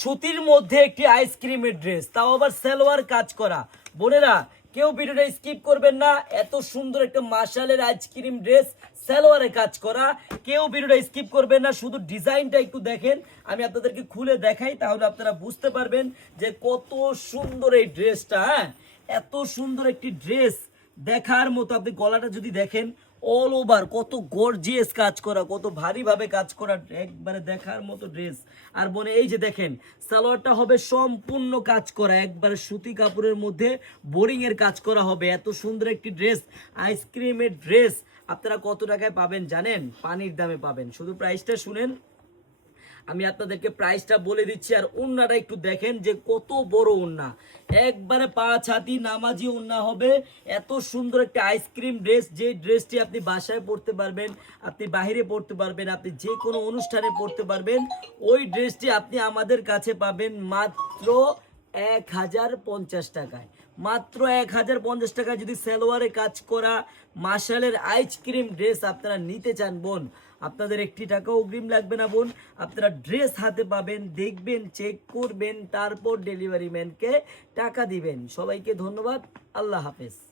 সুতির মধ্যে একটি আইসক্রিমের ড্রেস, তাও আবার সালোয়ার কাজ করা। বোনেরা কেউ ভিডিওটা স্কিপ করবেন না, এত সুন্দর একটা মাশালের আইসক্রিম ড্রেস সালোয়ারে কাজ করা, কেউ ভিডিওটা স্কিপ করবেন না। শুধু ডিজাইনটা একটু দেখেন, আমি আপনাদেরকে খুলে দেখাই, তাহলে আপনারা বুঝতে পারবেন যে কত সুন্দর এই ড্রেসটা। হ্যাঁ, এত সুন্দর একটি ড্রেস দেখার মতো। আপনি গলাটা যদি দেখেন, অল ওভার কত গর্জিয়াস কাজ করা, কত ভারীভাবে কাজ করা, একবারে দেখার মতো ড্রেস। আর বোনে এই যে দেখেন, সালোয়ারটা হবে সম্পূর্ণ কাজ করা, একবারে সুতি কাপড়ের মধ্যে বোরিং এর কাজ করা হবে। এত সুন্দর একটি ড্রেস, আইসক্রিমের ড্রেস, আপনারা কত টাকায় পাবেন জানেন? পানির দামে পাবেন। শুধু প্রাইসটা শুনেন, আমি আপনাদেরকে প্রাইসটা বলে দিচ্ছি। আর ওন্নাটা একটু দেখেন যে কত বড় ওন্না, একবারে 5 হাতি নামাজি ওন্না হবে। এত সুন্দর একটা আইসক্রিম ড্রেস, যে ড্রেসটি আপনি বাসায় পরতে পারবেন, আপনি বাইরে পরতে পারবেন, আপনি যে কোনো অনুষ্ঠানে পরতে পারবেন। ওই ড্রেসটি আপনি আমাদের কাছে পাবেন মাত্র 1050 টাকায়। মাত্র 1050 টাকায় যদি সালোয়ারে কাজ করা মাশালের আইসক্রিম ড্রেস আপনারা নিতে চান বোন, আপনাদের একটি টাকাও অগ্রিম লাগবে না বোন। আপনারা ড্রেস হাতে পাবেন, দেখবেন, চেক করবেন, তারপর ডেলিভারি ম্যানকে টাকা দিবেন। সবাইকে ধন্যবাদ, আল্লাহ হাফেজ।